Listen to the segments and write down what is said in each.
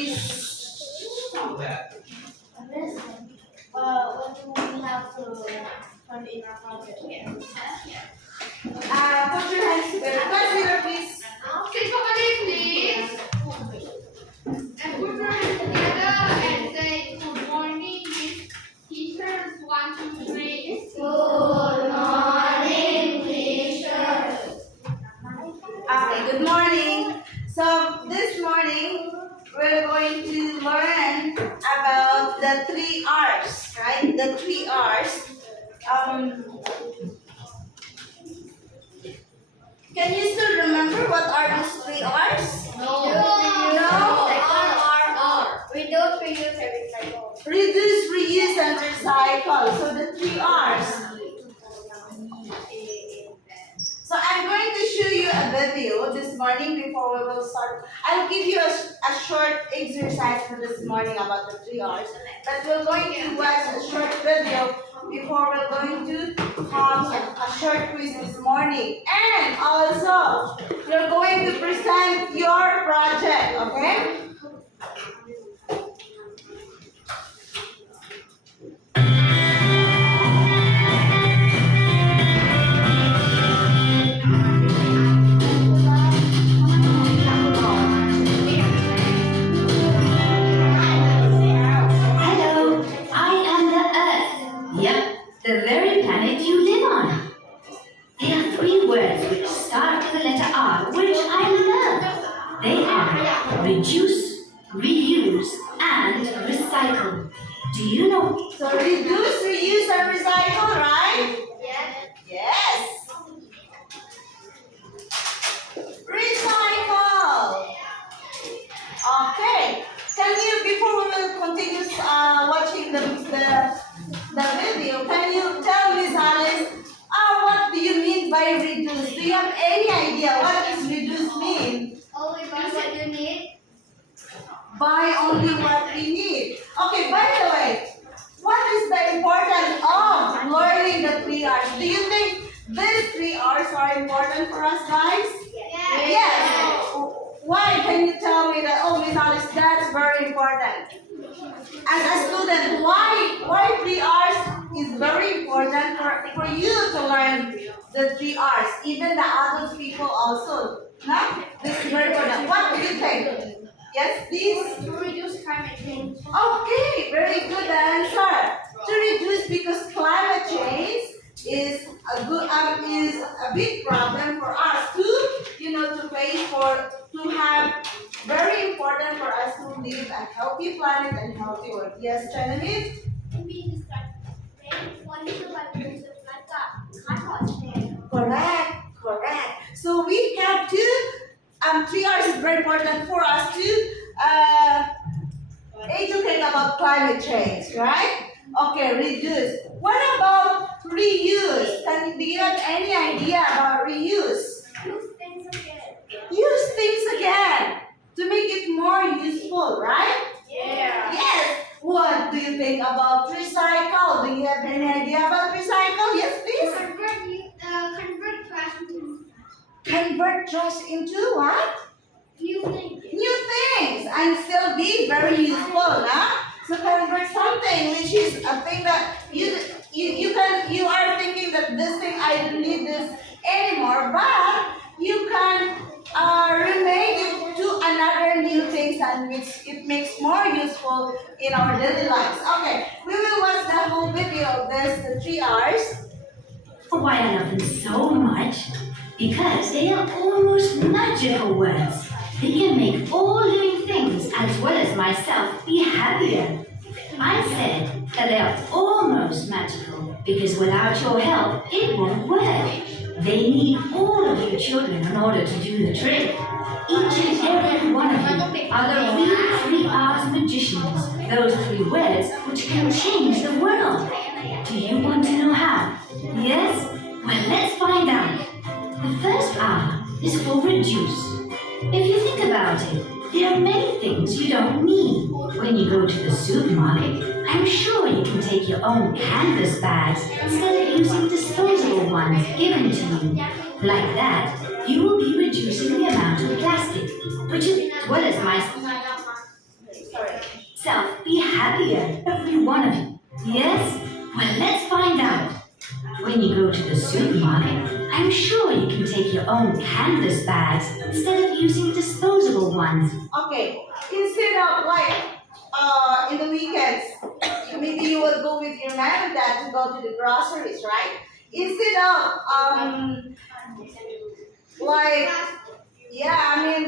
please? When we have to turn in our project. Put your hands together. Consider, please. Sit please. And put your hands together and say good morning, teachers. 1, 2, 3. Good morning, teacher. Okay, good morning. So this morning we're going to learn about the 3 R's, right? The 3 R's. Can you still remember what are those 3 R's? No. Reduce, reuse, and recycle. Reduce, reuse, and recycle. So the 3 R's. So I'm going to show you a video this morning before we will start. I'll give you a short exercise for this morning about the 3 R's. But we're going to watch a short video before we're going to have a short quiz this morning. And also, you're going to present your project, okay? Hello, I am the Earth. Yep, the very planet you live on. There are 3 words which start with the letter R, which I love. They are reduce, reuse, and recycle. Do you know? So reduce, reuse, and recycle, right? Yes. Recycle. Okay. Can you, before we will continue watching the video, can you tell Miss Alice, what do you mean by reduce? Do you have any idea what does reduce mean? Only buy what you need. Buy only what we need. Okay, by the way, what is the importance of learning the 3 R's? Do you think these 3 R's are important for us, guys? Yes. Why? Can you tell me that? Oh, Miss Alice, that's very important. As a student, why 3 R's is very important for you to learn the 3 R's. Even the adult people also. No? This is very important. What do you think? Yes, please. To reduce climate change. Okay, very good answer. To reduce, because climate change is a big problem for us to face, to have, very important for us to live a healthy planet and healthy world. Yes, Genevieve? Correct. So we have to 3 R's is very important for us to educate about climate change, right? Okay, reduce. What about reuse? Do you have any idea about reuse? Use things again to make it more useful, right? Yeah. Yes. What do you think about recycle? Do you have any idea about recycle? Yes, please. Convert trash into Convert trash into what? new things. New things and still be very useful, huh? So convert something which is a thing that you are thinking that this thing, I don't need this anymore, but you can remake it to another new things and which it makes more useful in our daily lives. Okay, we will watch the whole video of this, the 3 R's. Why I love them so much? Because they are almost magical words. They can make all living things, as well as myself, be happier. I said that they are almost magical because without your help, it won't work. They need all of you children in order to do the trick. Each and every one of you are the real 3 R's magicians, those 3 words which can change the world. Do you want to know how? Yes? Well, let's find out. The first R is for reduce. If you think about it, there are many things you don't need. When you go to the supermarket, I'm sure you can take your own canvas bags instead of using disposable ones given to you. Like that, you will be reducing the amount of plastic, which as well as my... happier, every one of you. Yes? Well, let's find out. When you go to the supermarket, I'm sure you can take your own canvas bags instead of using disposable ones. Okay, instead of like in the weekends, maybe you will go with your mom and dad to go to the groceries, right? Instead of like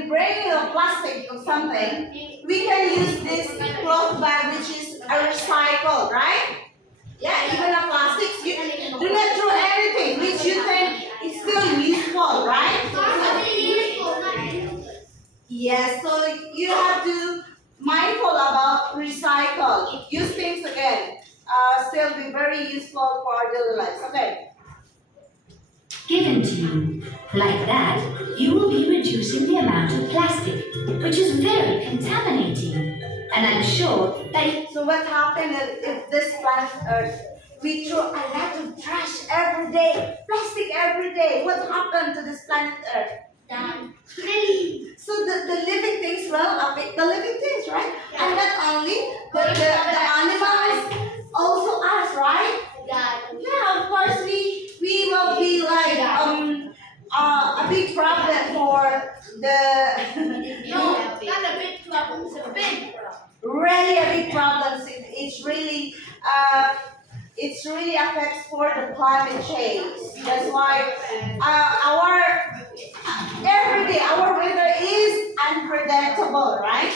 bringing a plastic or something, we can use this cloth bag which is a recycled, right? Yeah, even a plastic, you do not throw anything which you think is still useful, right? Yes, so you have to mindful about recycle. Use things again. Still be very useful for our daily lives. Okay. Given to you like that, you will be reducing the amount of plastic, which is very contaminating. And I'm sure that So what happens if this planet Earth, we throw a lot of trash every day, plastic every day? What happened to this planet Earth? So the living things will affect the living things, right? And not only the animals, also us, right? Yeah, of course we will be like a big problem for the No, not a big problem, it's a big problem. really a big problem. It's really affects for the climate change. That's why our every day our weather is unpredictable, right?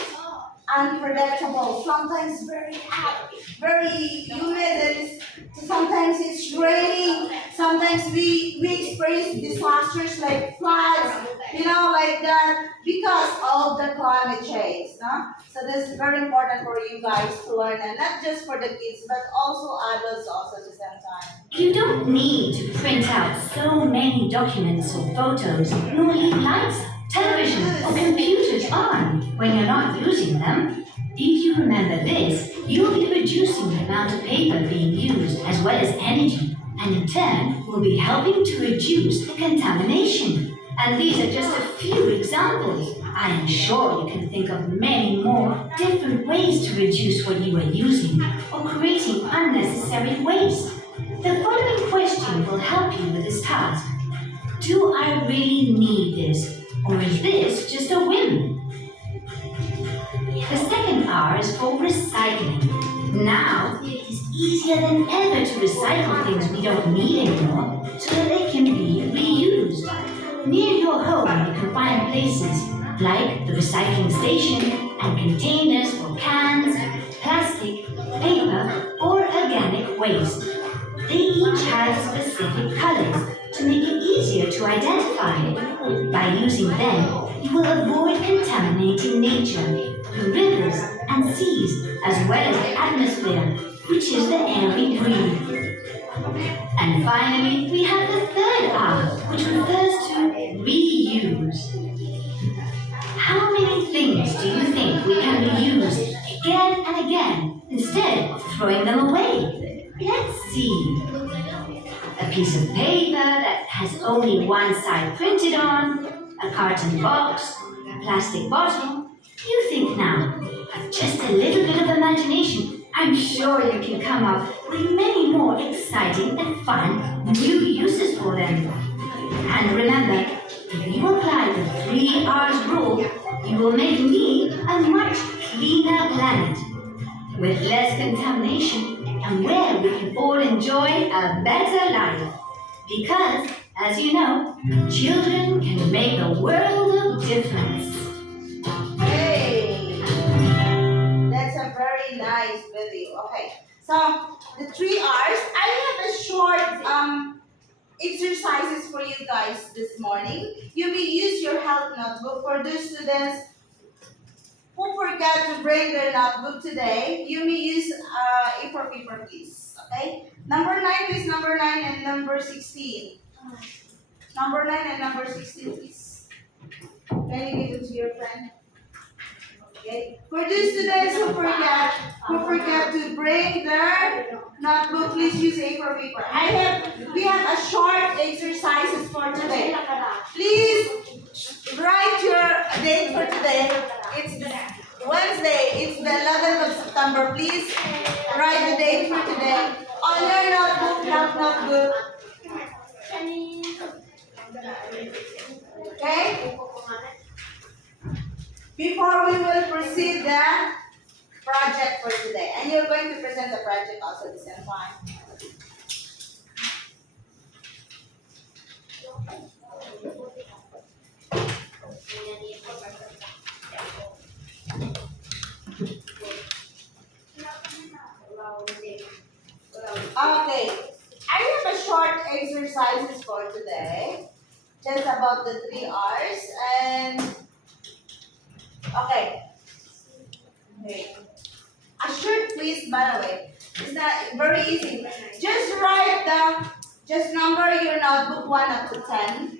Unpredictable. Sometimes very hot, very humid, and sometimes it's raining. Sometimes we experience disasters like floods, like that because of the climate change. No? So this is very important for you guys to learn, and not just for the kids, but also adults also at the same time. you don't need to print out so many documents or photos, nor leave lights, television, or computers on when you're not using them. If you remember this, you'll be reducing the amount of paper being used as well as energy, and in turn will be helping to reduce the contamination. And these are just a few examples. I am sure you can think of many more different ways to reduce what you are using or creating unnecessary waste. The following question will help you with this task. Do I really need this, or is this just a whim? The second R is for recycling. Now, it is easier than ever to recycle things we don't need anymore so that they can be reused. Near your home, you can find places like the recycling station and containers for cans, plastic, paper, or organic waste. They each have specific colors to make it easier to identify. By using them, you will avoid contaminating nature, the rivers and seas, as well as the atmosphere, which is the air we breathe. And finally, we have the third R, which refers to reuse. How many things do you think we can reuse again and again instead of throwing them away? Let's see. A piece of paper that has only one side printed on, a carton box, a plastic bottle. You think now, with just a little bit of imagination, I'm sure you can come up with many more exciting and fun new uses for them. And remember, if you apply the 3 R's rule, you will make me a much cleaner planet with less contamination and where we can all enjoy a better life. Because, as you know, children can make a world of difference. Hey, that's a very nice video. Okay, so the 3 R's. I have a short exercises for you guys this morning. You may use your health notebook for those students who forgot to bring their notebook today. You may use A4 paper, please. Okay, number 9, please. Number 9 and number 16. Number 9 and number 16, please. Can you give it to your friend? Okay. For those students who forget to bring their notebook, please use A4 paper. We have a short exercises for today. Please write your date for today. It's Wednesday. It's the 11th of September. Please for today. On your notebook, health notebook. Okay? Before we will proceed the project for today. And you're going to present the project also at the same time. Okay. I have a short exercises for today. Just about the 3 R's and okay. A short quiz, by the way. It's not very easy. Just number your notebook 1 up to 10.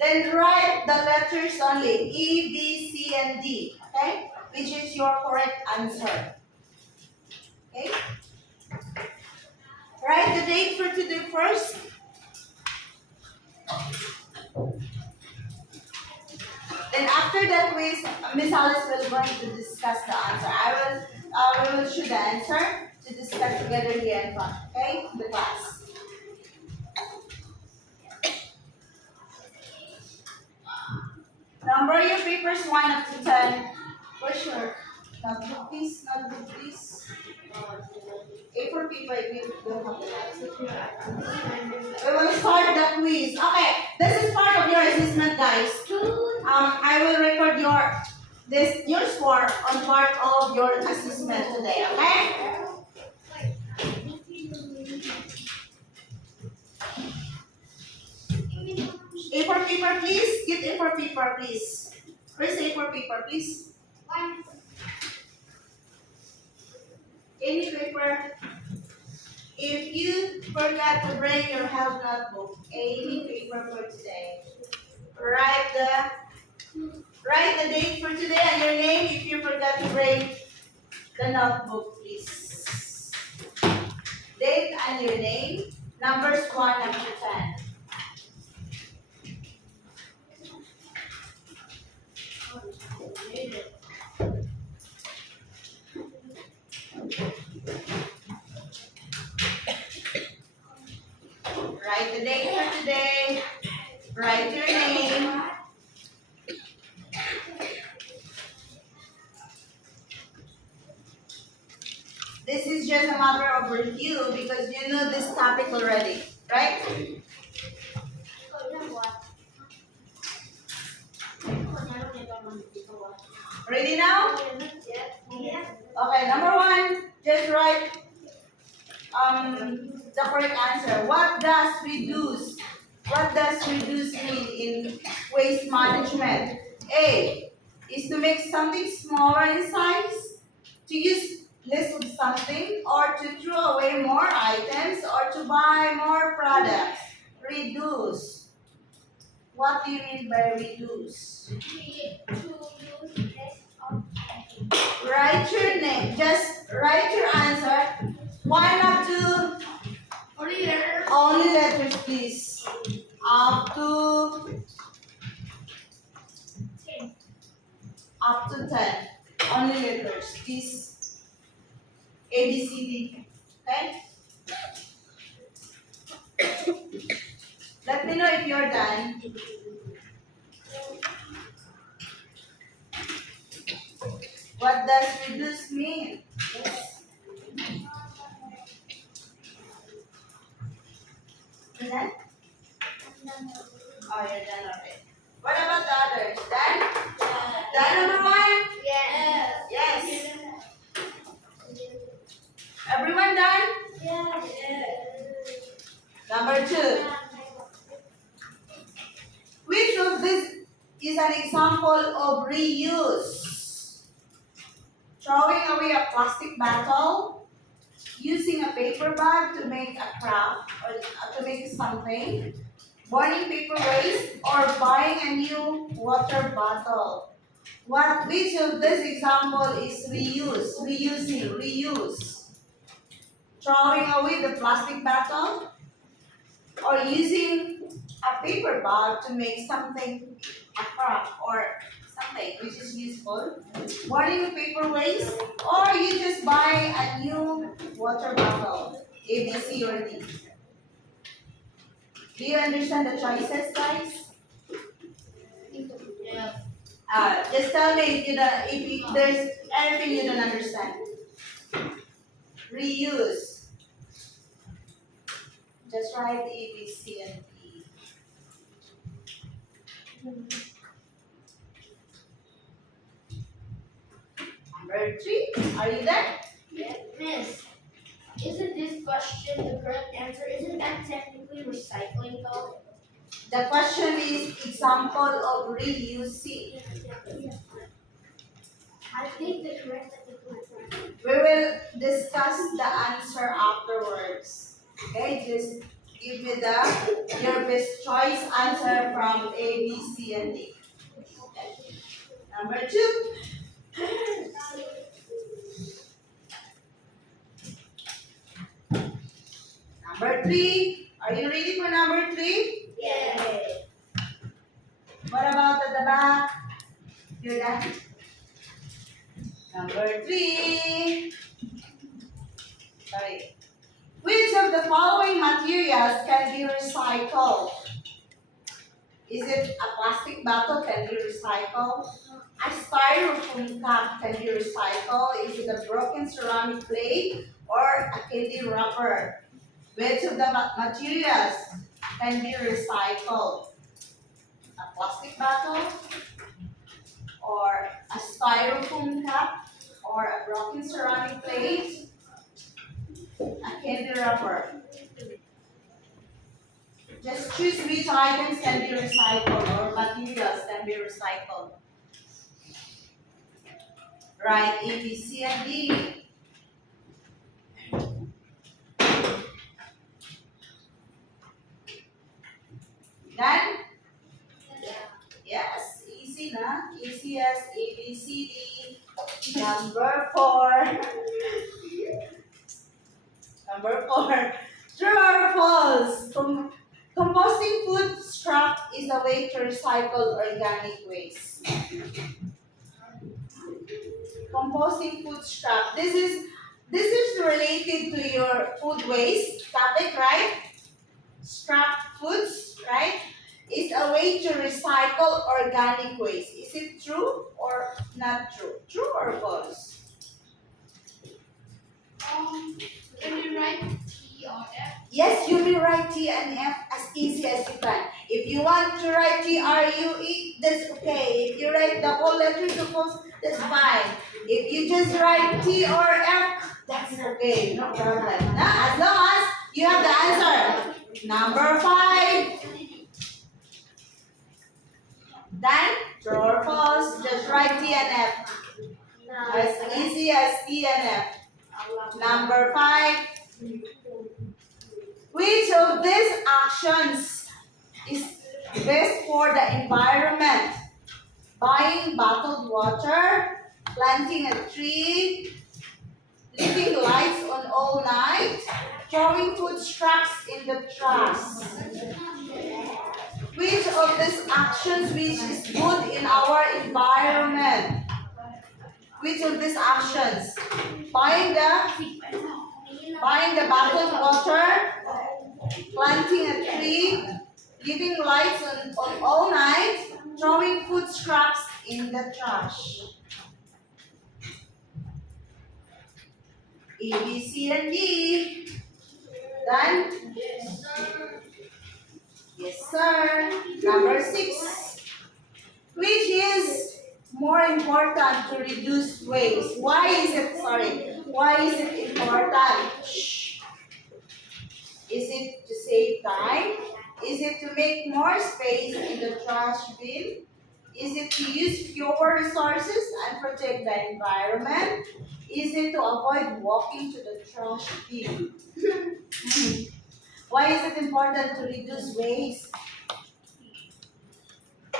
Then write the letters only, E, B, C, and D, okay? Which is your correct answer. Okay? Write the date for today first. Then after the quiz, Miss Alice will going to discuss the answer. We will show the answer to discuss together here in front, okay? The class. Number your papers 1 up to 10. For sure. Notebook please, notebook please. A4 paper, if you don't have the next. We will start the quiz. Okay, this is part of your assessment, guys. I will record your score on part of your assessment today, okay? A4 paper, please. Get A4 paper, please. Where's A4 paper, please? Any paper. If you forgot to bring your health notebook, any paper for today, write the date for today and your name if you forgot to bring the notebook, please. Date and your name, numbers 1 up to 10. Write the date for today. Write your name. This is just a matter of review because you know this topic already, right? Ready now? Okay, number 1, just write the correct answer. What does reduce? What does reduce mean in waste management? A is to make something smaller in size, to use less of something, or to throw away more items, or to buy more products. Reduce. What do you mean by reduce? Write your name. Just write your answer. 1 up to only letters, please. Up to 10. Only letters, please. A, B, C, D. Okay? Let me know if you're done. What does reduce mean? Yes. You done? Oh, you're done already. What about the others? Done? Done, number 1? Yes. Everyone done? Number 2. Which of this is an example of reuse? Throwing away a plastic bottle, using a paper bag to make a craft or to make something, burning paper waste, or buying a new water bottle. Which of this example is reuse? Reuse. Throwing away the plastic bottle, or using a paper bag to make something, a craft or something which is useful. Morning paper waste, or you just buy a new water bottle, A, B, C, or D. Do you understand the choices, guys? Yeah. Just tell me if there's anything you don't understand. Reuse. Just write A, B, C, and D. Number 3. Are you there? Yeah. Miss, isn't this question the correct answer? Isn't that technically recycling though? The question is example of reusing. I think the correct answer. We will discuss the answer afterwards. Okay, just give me your best choice answer from A, B, C, and D. Okay. Number 2. Number 3. Are you ready for number 3? Yeah. What about at the back? You're done. Number 3. Sorry. Which of the following materials can be recycled? Is it a plastic bottle can be recycled? A styrofoam cup can be recycled? Is it a broken ceramic plate or a candy wrapper? Which of the materials can be recycled? A plastic bottle or a styrofoam cup or a broken ceramic plate? A candy wrapper. Just choose which items can be recycled or materials can be recycled. Right, A, B, C, and D. Done? Yes, easy na. Easy as A, B, C, D. Number 4. Number 4. True or false? Composting food scrap is a way to recycle organic waste. Composting food scrap. This is related to your food waste topic, right? Scrap foods, right? Is a way to recycle organic waste. Is it true or not true? True or false? Can you write T or F? Yes, you will write T and F as easy as you can. If you want to write T, R, U, E, that's okay. If you write the whole letter suppose, that's fine. If you just write T or F, that's okay, no problem. Now, as long as you have the answer. Number 5. Then, true or false, just write T and F. As easy as T and F. Number 5. Which of these actions is best for the environment? Buying bottled water, planting a tree, leaving lights on all night, throwing food scraps in the trash. Which of these actions which is good in our environment? Which of these actions? Buying the bottled water, planting a tree, leaving lights on all night, throwing food scraps in the trash. A, B, C, and D. Done? Yes, sir. Yes, sir. Number 6. Which is more important to reduce waste? Why is it important? Shh. Is it to save time? Is it to make more space in the trash bin? Is it to use fewer resources and protect the environment? Is it to avoid walking to the trash bin? Why is it important to reduce waste?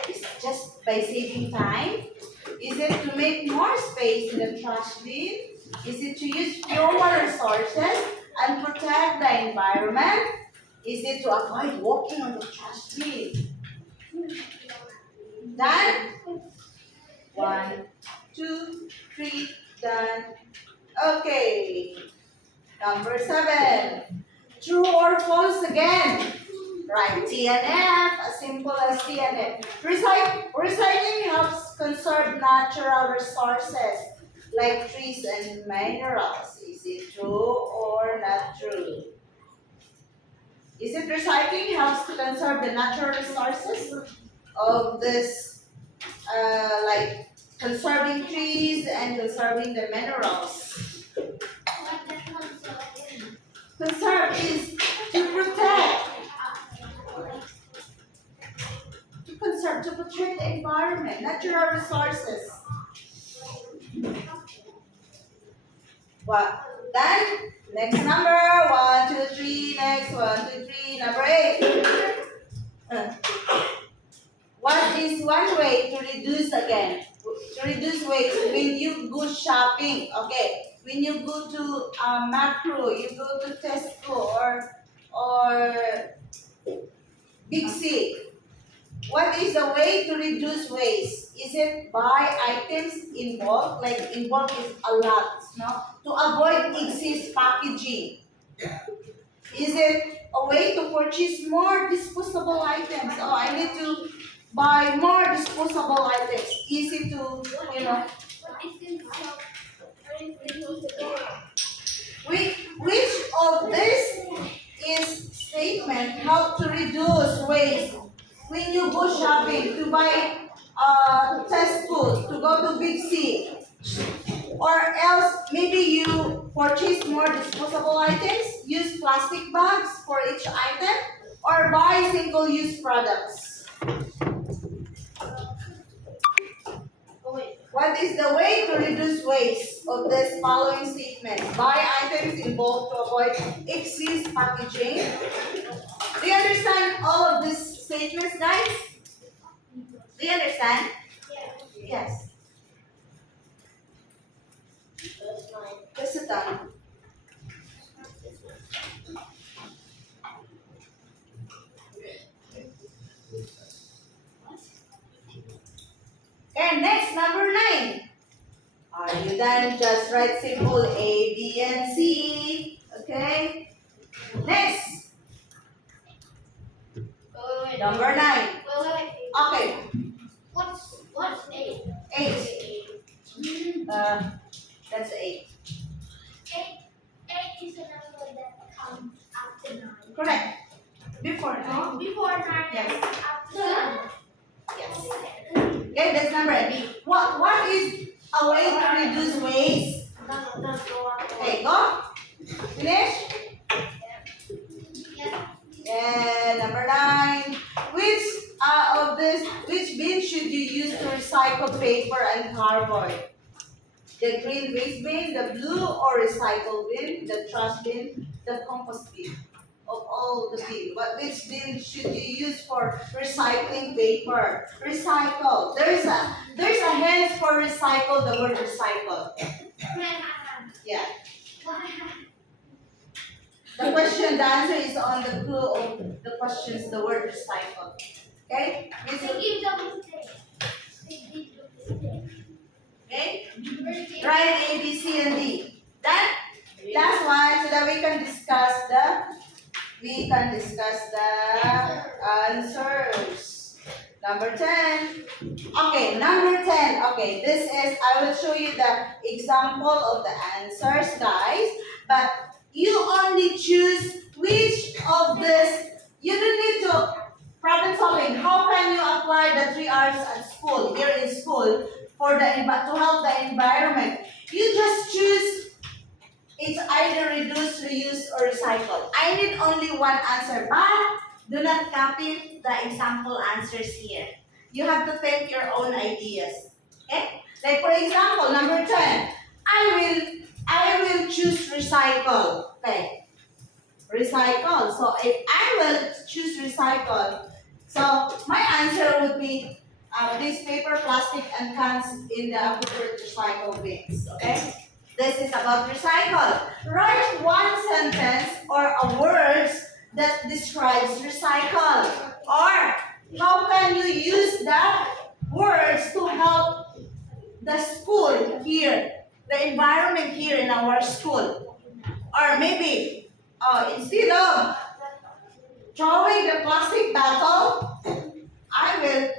Is it just by saving time? Is it to make more space in the trash bin? Is it to use fewer resources and protect the environment? Is it to avoid walking on the trash bin? Done? 1, 2, 3, done. Okay. Number 7. True or false again? Right, T and F, as simple as T and F. Recycling helps conserve natural resources like trees and minerals. Is it true or not true? Is it recycling helps to conserve the natural resources of this, like conserving trees and conserving the minerals? Conserve is to protect. To conserve, to protect the environment, natural resources. What? Then, next number, 1, 2, 3, next, 1, 2, 3, number 8. What is one way to reduce again? To reduce waste when you go shopping, okay? When you go to Macro, you go to Tesco or Big C. What is the way to reduce waste? Is it buy items in bulk? Like in bulk is a lot, no? To avoid excess packaging. Is it a way to purchase more disposable items? Oh, I need to buy more disposable items. Easy to, you know. Which of this is statement help to reduce waste? When you go shopping to buy Tesco, to go to Big C, or else maybe you purchase more disposable items, use plastic bags for each item, or buy single-use products. What is the way to reduce waste of this following statement? Buy items in bulk to avoid excess packaging. Do you understand all of these statements, guys? Do you understand? Yes. Just sit down. Okay, next, number 9. Are you done? Just write simple A, B, and C. Okay? Next, number 9. Okay, What's 8? 8. That's 8. 8 is a number that comes after 9. Correct. Before 9. Before 9 Yes. after 9. Yes. Okay, that's number 8. What is a way to reduce waste? Okay, go. Finish. And number 9. Which bin should you use to recycle paper and cardboard? The green waste bin, the blue or recycle bin, the trash bin, the compost bin. Of all the bin, but which bin should you use for recycling paper? Recycle. There's a hence for recycle. The word recycle. Yeah. The question, the answer is on the clue of the questions. The word recycle. Okay. Okay. Write A, B, C, and D. That last one, so that we can discuss the answers. Number 10. Okay, number 10. Okay, this is, I will show you the example of the answers, guys. But you only choose which of this. You don't need to problem solving. How can you apply the 3 R's at school, here in school, for the to help the environment? You just choose. It's either reduce, reuse, or recycle. I need only one answer, but do not copy the example answers here. You have to think your own ideas. Okay? Like for example, number 10. I will choose recycle. Okay. Recycle. So if I will choose recycle, so my answer would be this paper, plastic, and cans in the appropriate recycle bins. Okay? This is about recycle. Write one sentence or a word that describes recycle. Or how can you use that words to help environment here in our school. Or maybe instead of throwing the plastic bottle, I will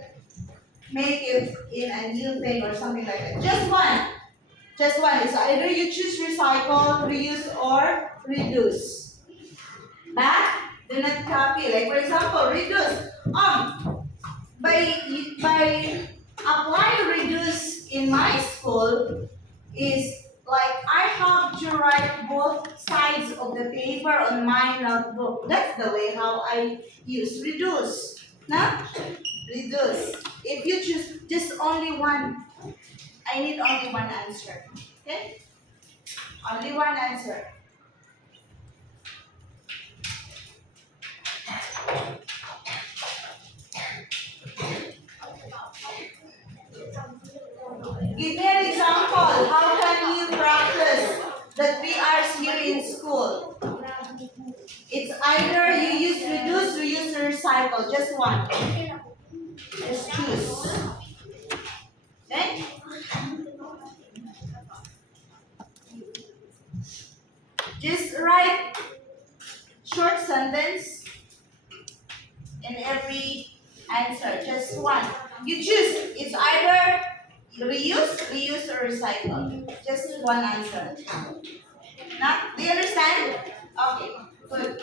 make it in a new thing or something like that. Just one. Just one. It's either you choose recycle, reuse, or reduce. But do not copy. Like for example, reduce. By applying reduce in my school is like I have to write both sides of the paper on my notebook. That's the way how I use reduce. No? Reduce. If you choose just only one, I need only one answer. Okay? Only one answer. Give me an example. How can you practice the 3 R's here in school? It's either you use reduce, reuse, or recycle. Just one. Just choose. Okay? Just write short sentence in every answer. Just one. You choose. It's either reuse, reuse, or recycle. Just one answer. Now, do you understand? Okay, good.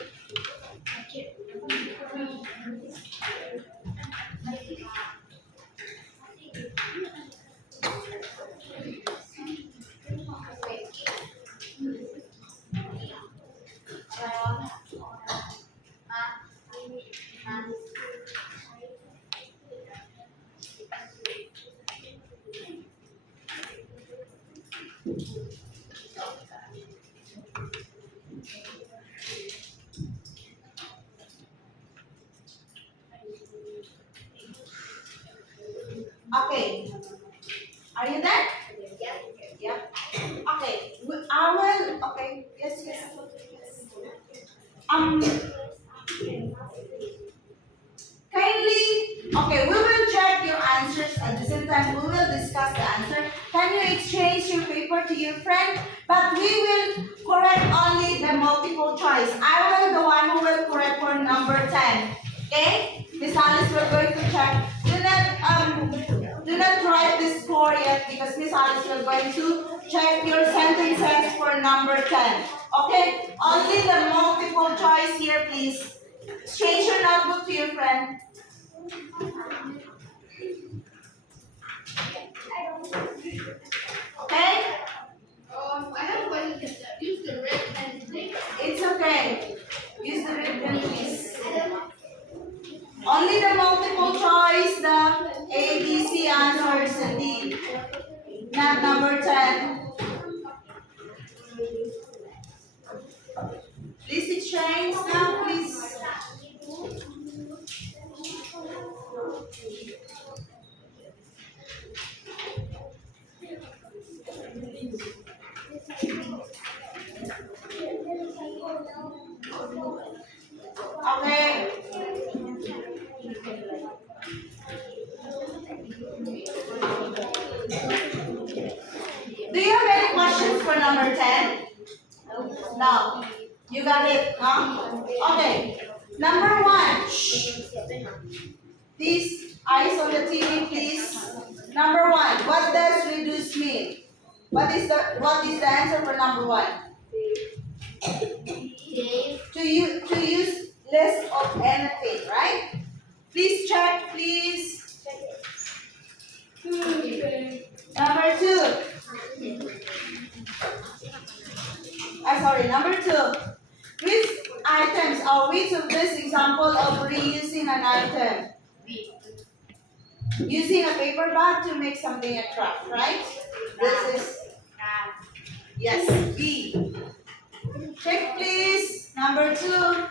Okay. Are you there? Yeah. Okay. I will. Okay. Yes. Yes. Kindly. Okay. We will check your answers at the same time. We will discuss the answer. Can you exchange your paper to your friend? But we will correct only the multiple choice. I will the one who will correct for number 10. Okay? Miss Alice, we're going to check. Do not write the score yet because Miss Alice is going to check your sentences for number 10. Okay? Only the multiple choice here, please. Change your notebook to your friend. Okay? I have a question. Use the red pen today. It's okay. Use the red pen, please. Only the multiple choice, the A, B, C answers, and D. Not number 10. Please exchange now, please. Okay. Do you have any questions for number 10? No. You got it, huh? Okay. Number 1. Shh. Please, eyes on the TV, please. Number 1. What does reduce mean? What is the answer for number 1? To use less of anything, right? Please check, please. Number 2. Number 2. Which items or which of this example of reusing an item? Using a paper bag to make something a craft, right? This is yes, B. Check please. Number 2.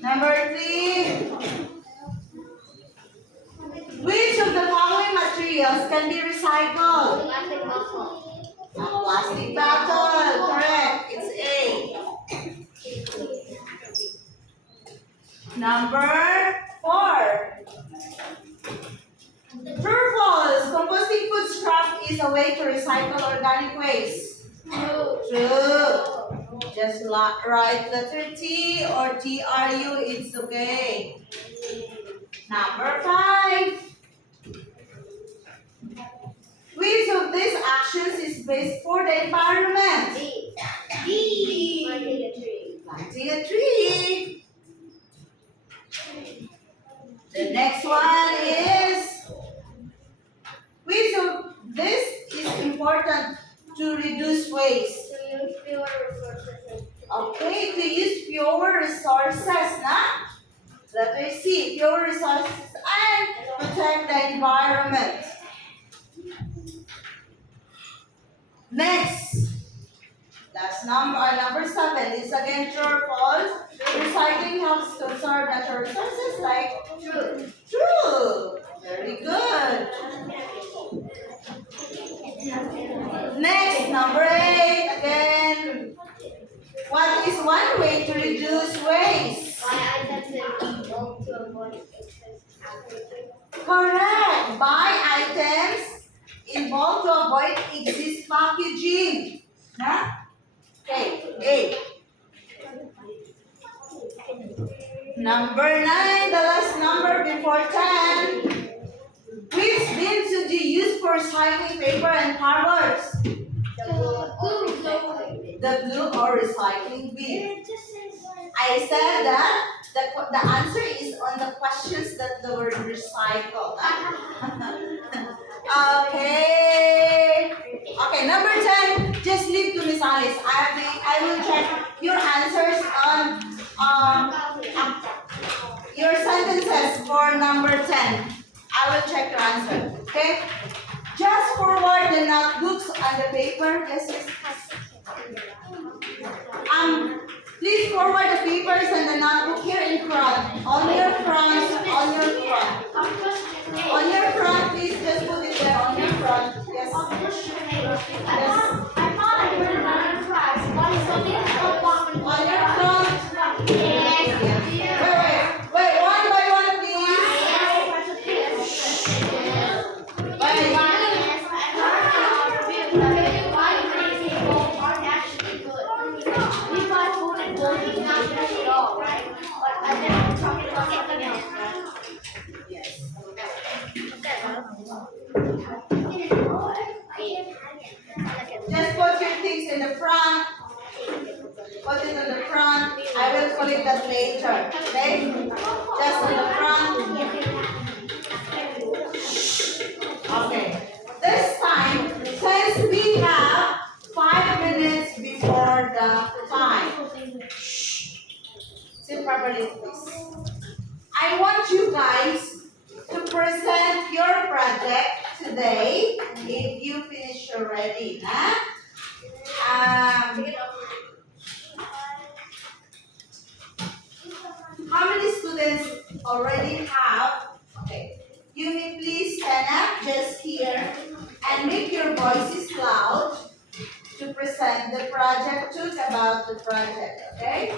Number 3. Which of the following materials can be recycled? A plastic bottle. Correct. It's A. Number 4. True or false? Composting food scrap is a way to recycle organic waste. True. Just write letter T or TRU, it's okay. Number 5. Which of these actions is best for the environment? Planting a tree. The next one is, which of this is important to reduce waste? Okay, to use fewer resources, na? Letter C, fewer resources and protect the environment. Next, that's number 7. Is again true or false? Recycling helps conserve natural resources like true. Very good. Next, number 8 again. What is one way to reduce waste? Correct. Buy items in bulk to avoid excess packaging. Huh? Okay, 8. Number 9, the last number before 10. Which bin should you use for recycling paper and cardboards? The blue or recycling bin. I said that the answer is on the questions that the word recycle. Okay. Okay, number 10. Just leave to Miss Alice. I will check your answers on your sentences for number 10. I will check your answer. Okay? Just forward the notebooks and the paper. Yes. Please forward the papers and the notebook here in front. On your front. On your front, please just put it there on your front. Yes. Yes. On your front. Wait, one by one, please. Wait. Just put your things in the front. Put it in the front. I will collect that later. Okay? Just in the front. Okay. This time, since we have 5 minutes before the time. Sit properly, please. I want you guys to present your project today if you finish already. Huh? How many students already have? Okay. You may please stand up just here and make your voices loud to present the project, talk about the project, okay?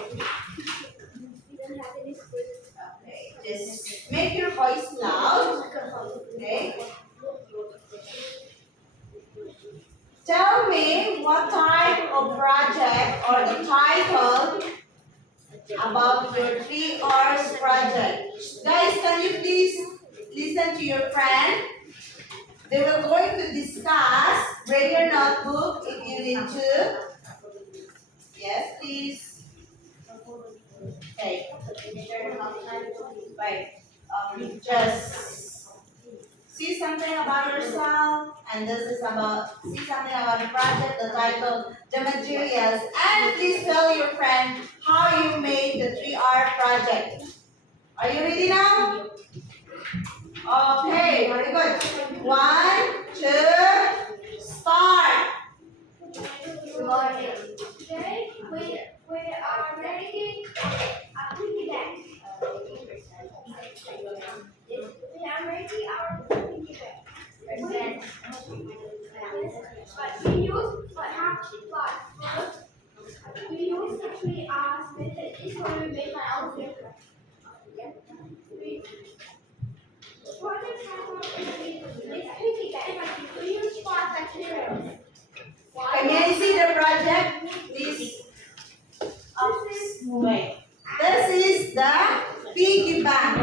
Okay, just make your voice loud, okay? Tell me what type of project or the title about your 3 hours project. Guys, can you please listen to your friend? They will going to discuss. Bring your notebook if you need to. Yes, please. Okay. Right. Just see something about yourself, and this is about see something about the project, the title, the materials, and please tell your friend how you made the 3-hour project. Are you ready now? Okay, very good. 1, 2, start. Today we are making a piggy bank. We are making our piggy bank. But we use the 3 hours method. This is where we make our own paper. Project is piggy bank. We use 4 materials. Can you see the project?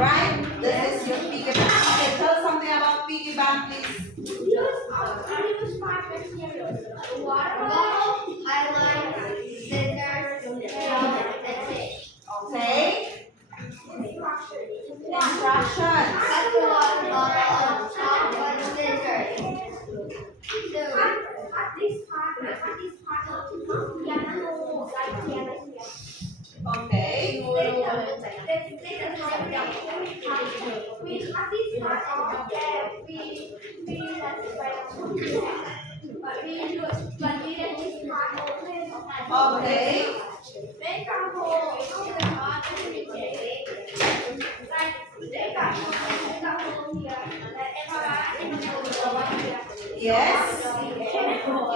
right? This is your piggy bank. Okay, tell us something about piggy bank, please. Water bottle, highlight, scissors, and fish. Okay. Instructions. Cut the water bottle on top with scissors. Okay. Okay. Yes.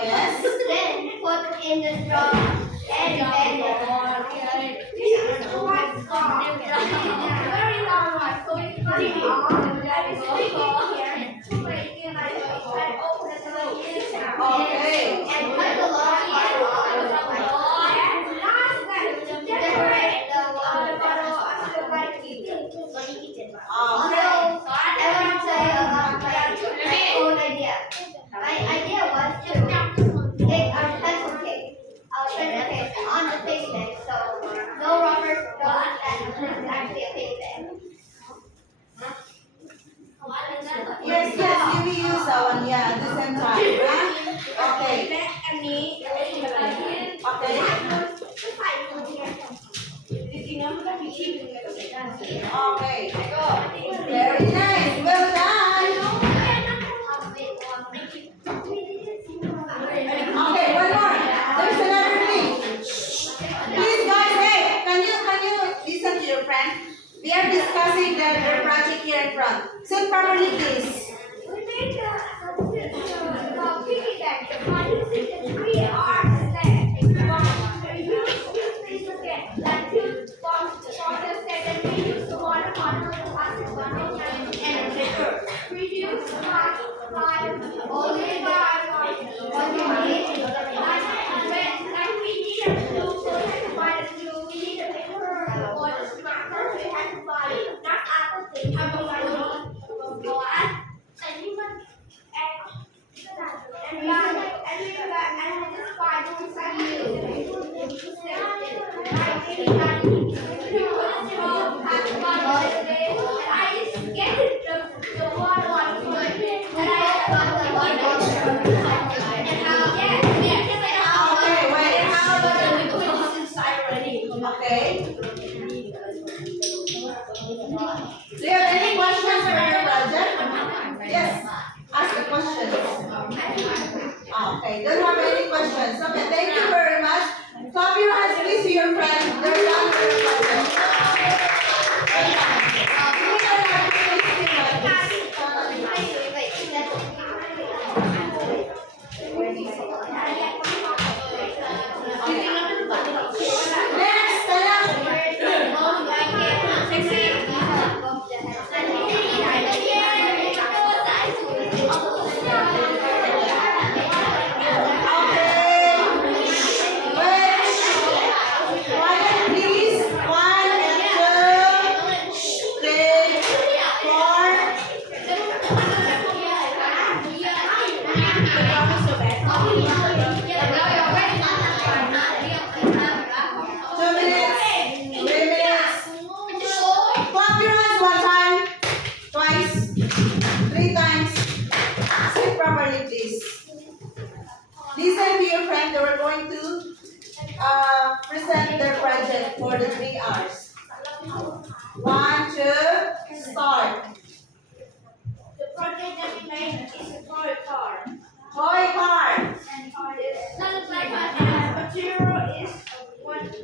Yes. Then put in the straw and bend Okay. and cut the long part off. Decorate the water bottle. Okay. I want to tell you about my own idea. My idea was to take our pencil case, our pencil case on the pavement, so no rubbers knows that this is actually a pavement. Yes, yes, you will use that one, yeah, at the same time, right? Okay. Okay. Okay. Very nice. Well done. Okay, one more. There's another thing. Please, guys, hey, can you listen to your friend? We are discussing the project here in front. Sit properly, please. We made the piggy bank by using the 3 R's that we use like two boxes for the second we use the water bottle, the plastic bottle, and liquor. Reduce by only by what you need. Like we need a glue, so we have to buy the glue. We need a paper or the marker, we have to buy it. Not apple thing, have to buy it. And you can and just buy the I just get it the water on and I got the water Okay, wait. how about we put this inside already? Okay. Do you have any questions for your project? Yes. Ask the questions. Okay, don't have any questions. Okay, thank you very much. Clap your hands please to your friend. They're done with their project. Well done. Give me your hand, please, to your Next, stand up. Listen to your friend, they were going to present their project for the 3 hours. 1, 2, start. The project that we made is a toy car. Toy car. Material is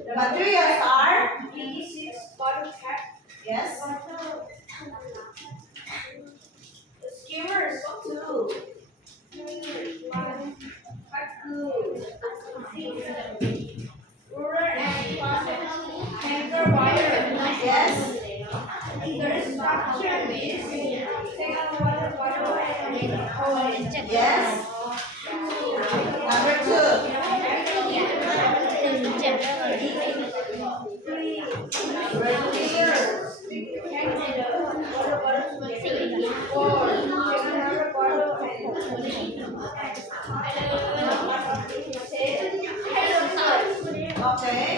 The materials are, PE6 bottle cap. yes, The skimmers, 2. Ruler and plastic hanger wire. yes, The instruction is take out the water bottle and pour it. yes. Number 2. Right here. Okay?